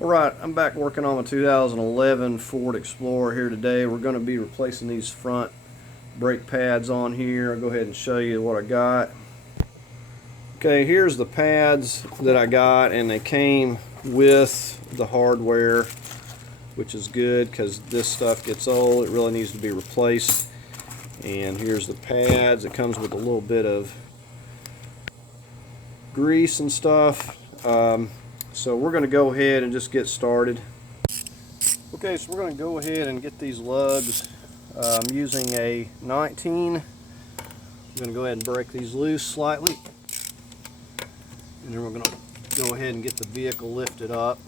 Alright, I'm back working on a 2011 Ford Explorer here today. We're going to be replacing these front brake pads on here. I'll go ahead and show you what I got. Okay, here's the pads that I got, and they came with the hardware, which is good because this stuff gets old. It really needs to be replaced. And here's the pads. It comes with a little bit of grease and stuff. So we're going to go ahead and just get started. Okay, so we're going to go ahead and get these lugs. I'm using a 19. I'm going to go ahead and break these loose slightly. And then we're going to go ahead and get the vehicle lifted up.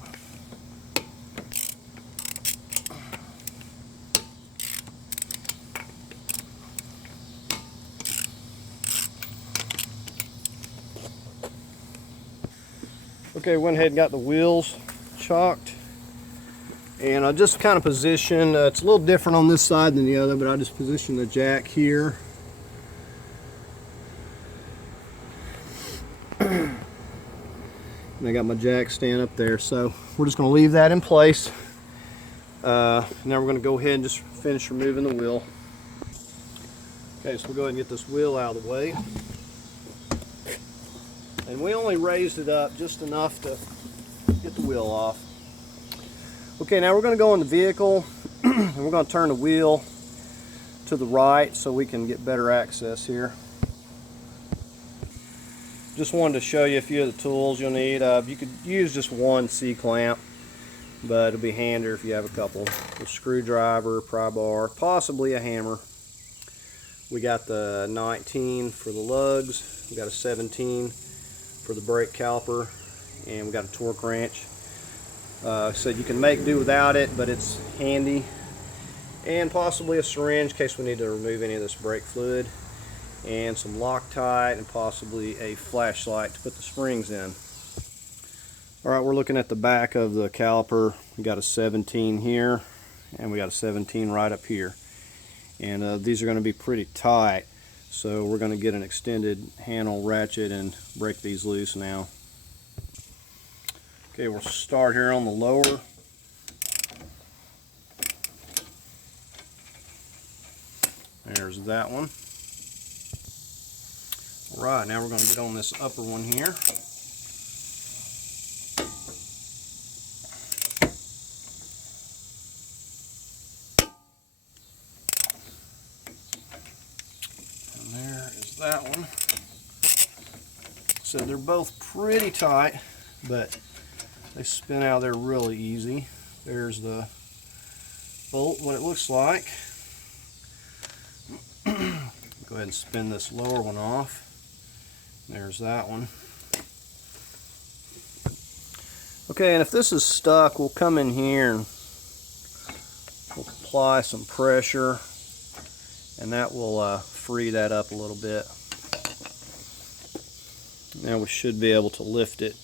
Okay, went ahead and got the wheels chocked, and I just kind of position, it's a little different on this side than the other, but I just position the jack here. And I got my jack stand up there, so we're just going to leave that in place. Now we're going to go ahead and just finish removing the wheel. Okay, so we'll go ahead and get this wheel out of the way. And we only raised it up just enough to get the wheel off. Okay, now we're going to go in the vehicle and we're going to turn the wheel to the right so we can get better access here. Just wanted to show you a few of the tools you'll need. You could use just one C-clamp, but it'll be handier if you have a couple. A screwdriver, pry bar, possibly a hammer. We got the 19 for the lugs. We got a 17 for the brake caliper, and we got a torque wrench. So you can make do without it, but it's handy. And possibly a syringe in case we need to remove any of this brake fluid, and some Loctite, and possibly a flashlight to put the springs in. Alright, we're looking at the back of the caliper. We got a 17 here, and we got a 17 right up here. And these are going to be pretty tight. So we're going to get an extended handle ratchet and break these loose now. Okay, we'll start here on the lower. There's that one. Alright, now we're going to get on this upper one here. That one. So they're both pretty tight, but they spin out of there really easy. There's the bolt, what it looks like. Go ahead and spin this lower one off. There's that one. Okay, and if this is stuck, we'll come in here and we'll apply some pressure, and that will free that up a little bit. Now we should be able to lift it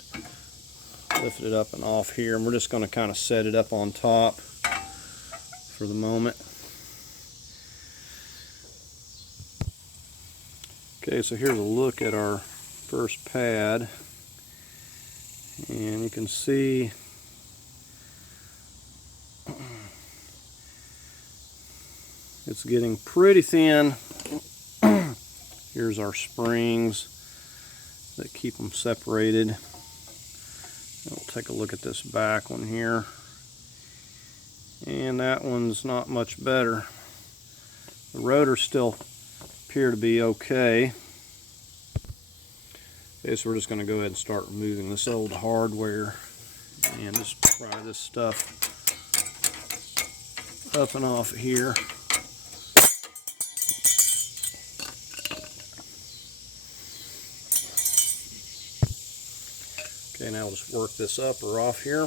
up and off here, and we're just going to kind of set it up on top for the moment. Okay, so here's a look at our first pad, and you can see it's getting pretty thin. Here's our springs that keep them separated. We'll take a look at this back one here, and that one's not much better. The rotors still appear to be okay. Okay, so we're just going to go ahead and start removing this old hardware and just pry this stuff up and off here. Okay, now we'll just work this upper off here.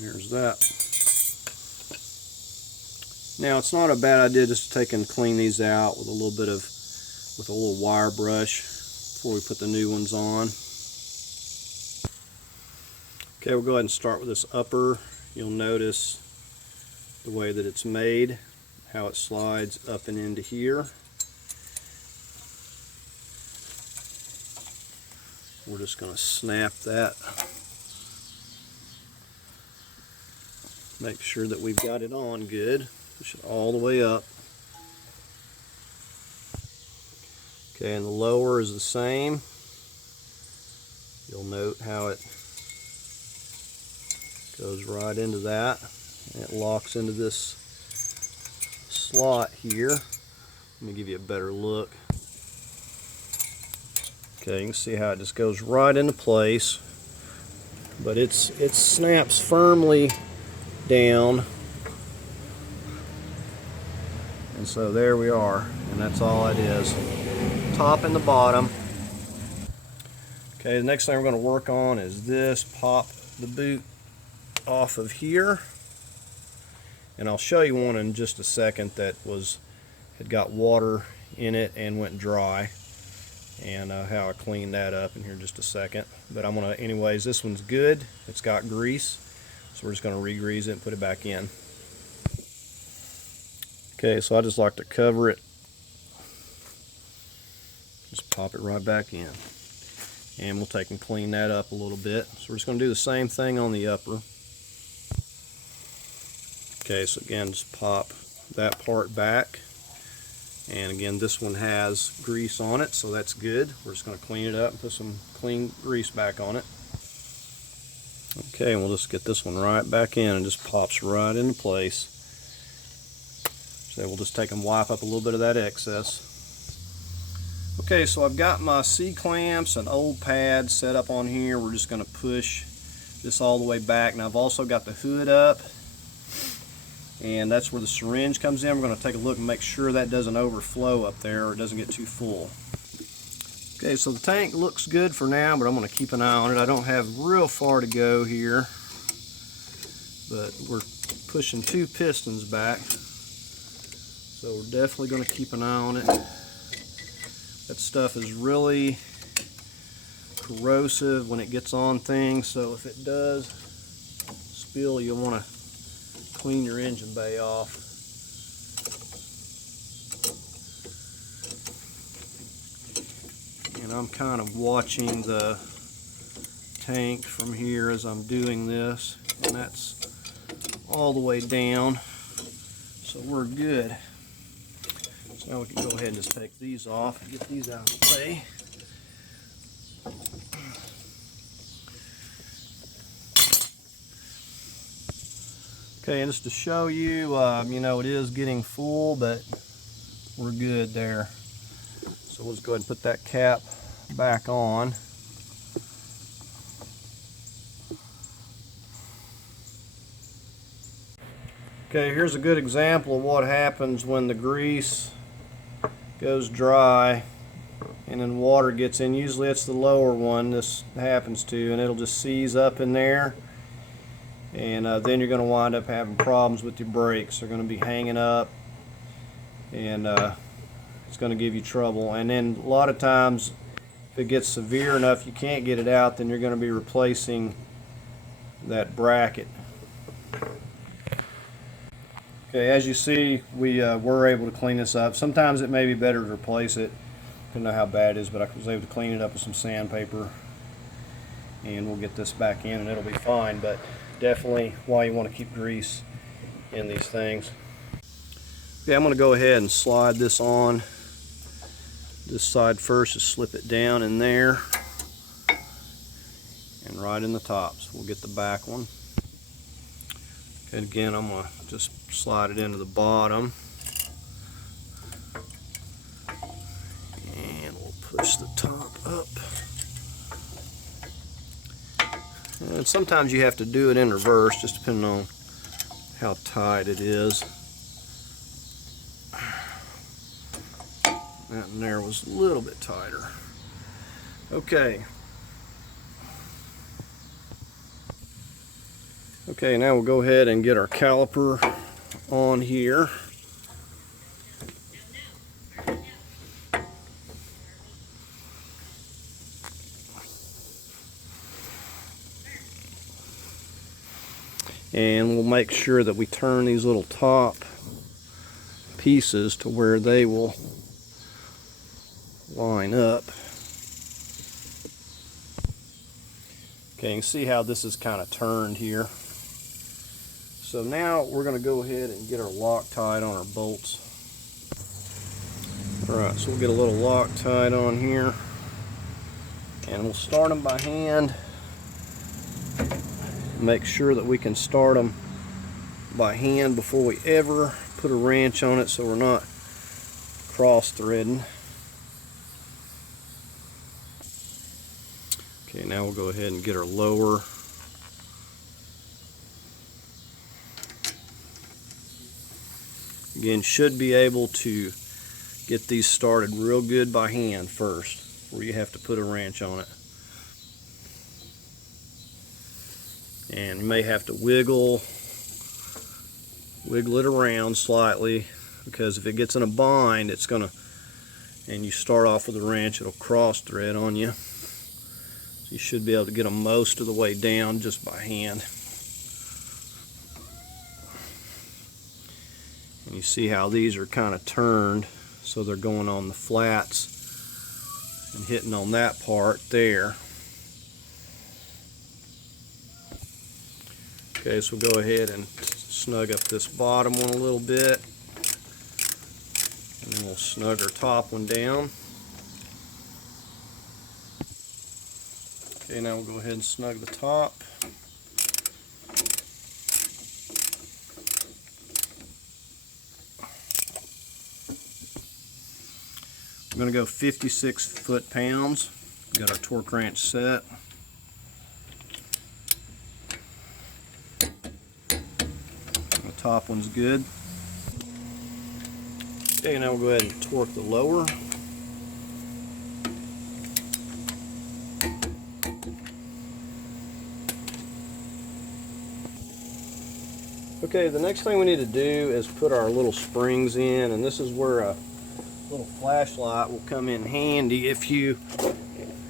Here's that. Now it's not a bad idea just to take and clean these out with a little wire brush before we put the new ones on. Okay, we'll go ahead and start with this upper. You'll notice the way that it's made, how it slides up and into here. We're just going to snap that. Make sure that we've got it on good. Push it all the way up. Okay, and the lower is the same. You'll note how it goes right into that. And it locks into this slot here. Let me give you a better look. Okay, you can see how it just goes right into place. But it snaps firmly down. And so there we are. And that's all it is. Top and the bottom. Okay, the next thing we're going to work on is this. Pop the boot off of here. And I'll show you one in just a second that had got water in it and went dry, and how I cleaned that up in here in just a second. But I'm gonna, anyways, this one's good. It's got grease, so we're just gonna re-grease it and put it back in. Okay, so I just like to cover it. Just pop it right back in. And we'll take and clean that up a little bit. So we're just gonna do the same thing on the upper. Okay, so again, just pop that part back. And again, this one has grease on it, so that's good. We're just going to clean it up and put some clean grease back on it. Okay, and we'll just get this one right back in, and just pops right into place. So we'll just take and wipe up a little bit of that excess. Okay, so I've got my C-clamps and old pads set up on here. We're just going to push this all the way back. Now I've also got the hood up, and that's where the syringe comes in. We're going to take a look and make sure that doesn't overflow up there or it doesn't get too full. Okay, so the tank looks good for now, but I'm going to keep an eye on it. I don't have real far to go here, but we're pushing 2 pistons back, so we're definitely going to keep an eye on it. That stuff is really corrosive when it gets on things, so if it does spill, you'll want to clean your engine bay off. And I'm kind of watching the tank from here as I'm doing this, and that's all the way down, so we're good. So now we can go ahead and just take these off and get these out of the way. Okay, and just to show you, you know, it is getting full, but we're good there. So we'll just go ahead and put that cap back on. Okay, here's a good example of what happens when the grease goes dry and then water gets in. Usually it's the lower one this happens to, and it'll just seize up in there. And then you're going to wind up having problems with your brakes. They're going to be hanging up, and it's going to give you trouble. And then a lot of times, if it gets severe enough you can't get it out, then you're going to be replacing that bracket. Okay, as you see, we were able to clean this up. Sometimes it may be better to replace it, depending on how bad it is, but I was able to clean it up with some sandpaper, and we'll get this back in and it'll be fine. But definitely why you want to keep grease in these things. Okay, I'm going to go ahead and slide this on this side first. Just slip it down in there and right in the top. So we'll get the back one. And again, I'm going to just slide it into the bottom, and we'll push the top up. And sometimes you have to do it in reverse, just depending on how tight it is. That in there was a little bit tighter. Okay. Okay, now we'll go ahead and get our caliper on here. And we'll make sure that we turn these little top pieces to where they will line up. Okay, you can see how this is kind of turned here. So now we're going to go ahead and get our Loctite on our bolts. Alright, so we'll get a little Loctite on here, and we'll start them by hand. Make sure that we can start them by hand before we ever put a wrench on it, so we're not cross threading. Okay, now we'll go ahead and get our lower. Again, should be able to get these started real good by hand first, where you have to put a wrench on it. And you may have to wiggle it around slightly, because if it gets in a bind, it's gonna, and you start off with a wrench, it'll cross thread on you. So you should be able to get them most of the way down just by hand. And you see how these are kind of turned, so they're going on the flats and hitting on that part there. Okay, so we'll go ahead and snug up this bottom one a little bit, and then we'll snug our top one down. Okay, now we'll go ahead and snug the top. I'm going to go 56 foot-pounds. Got our torque wrench set. The top one's good. Okay, now we'll go ahead and torque the lower. Okay, the next thing we need to do is put our little springs in, and this is where a little flashlight will come in handy. If you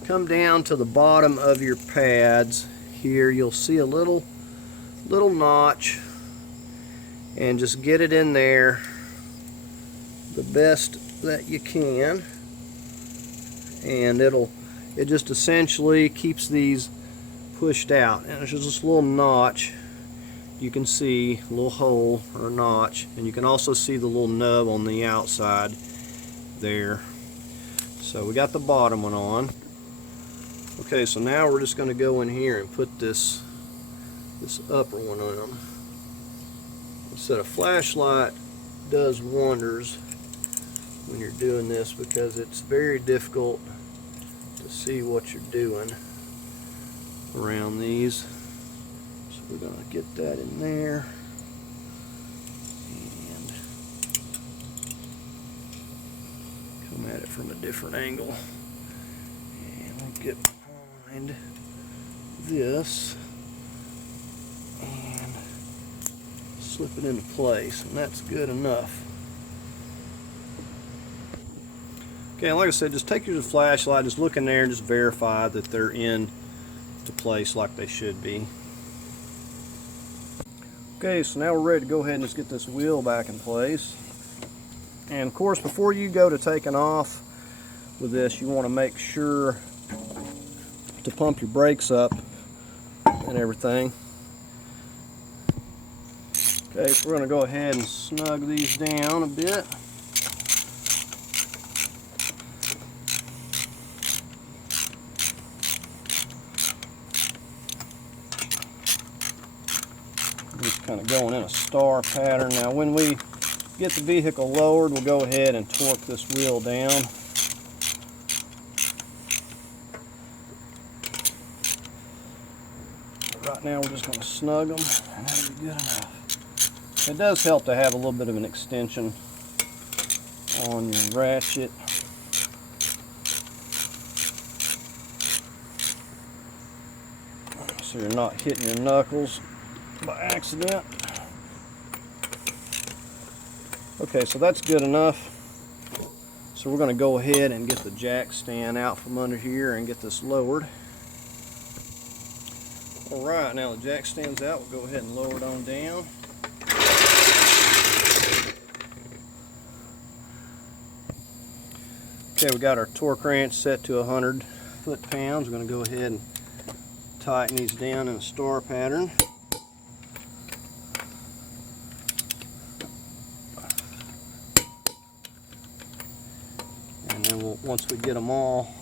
come down to the bottom of your pads here, you'll see a little notch, and just get it in there the best that you can, and it just essentially keeps these pushed out. And it's just this little notch. You can see a little hole or notch, and you can also see the little nub on the outside there. So we got the bottom one on. Okay, so now we're just going to go in here and put this upper one on. So a flashlight does wonders when you're doing this, because it's very difficult to see what you're doing around these. So we're going to get that in there. At it from a different angle, and we'll get behind this and slip it into place, and that's good enough. Okay, like I said, just take your flashlight, just look in there and just verify that they're in to place like they should be. Okay, so now we're ready to go ahead and just get this wheel back in place. And of course, before you go to taking off with this, you want to make sure to pump your brakes up and everything. Okay, so we're going to go ahead and snug these down a bit. Just kind of going in a star pattern. Now when we get the vehicle lowered, we'll go ahead and torque this wheel down. Right now we're just going to snug them, and that'll be good enough. It does help to have a little bit of an extension on your ratchet. So you're not hitting your knuckles by accident. Okay, so that's good enough. So we're going to go ahead and get the jack stand out from under here and get this lowered. Alright, now the jack stand's out, we'll go ahead and lower it on down. Okay, we got our torque wrench set to 100 foot-pounds. We're going to go ahead and tighten these down in a star pattern. And then once we get them all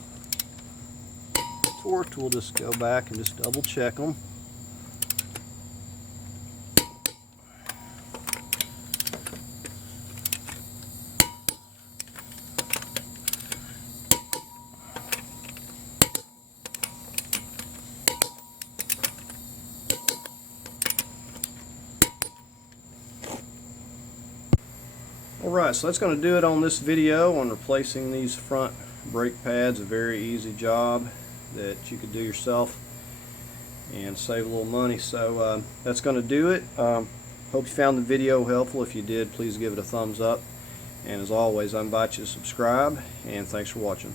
torqued, we'll just go back and just double check them. Alright, so that's going to do it on this video on replacing these front brake pads. A very easy job that you could do yourself and save a little money. So that's going to do it. Hope you found the video helpful. If you did, please give it a thumbs up. And as always, I invite you to subscribe, and thanks for watching.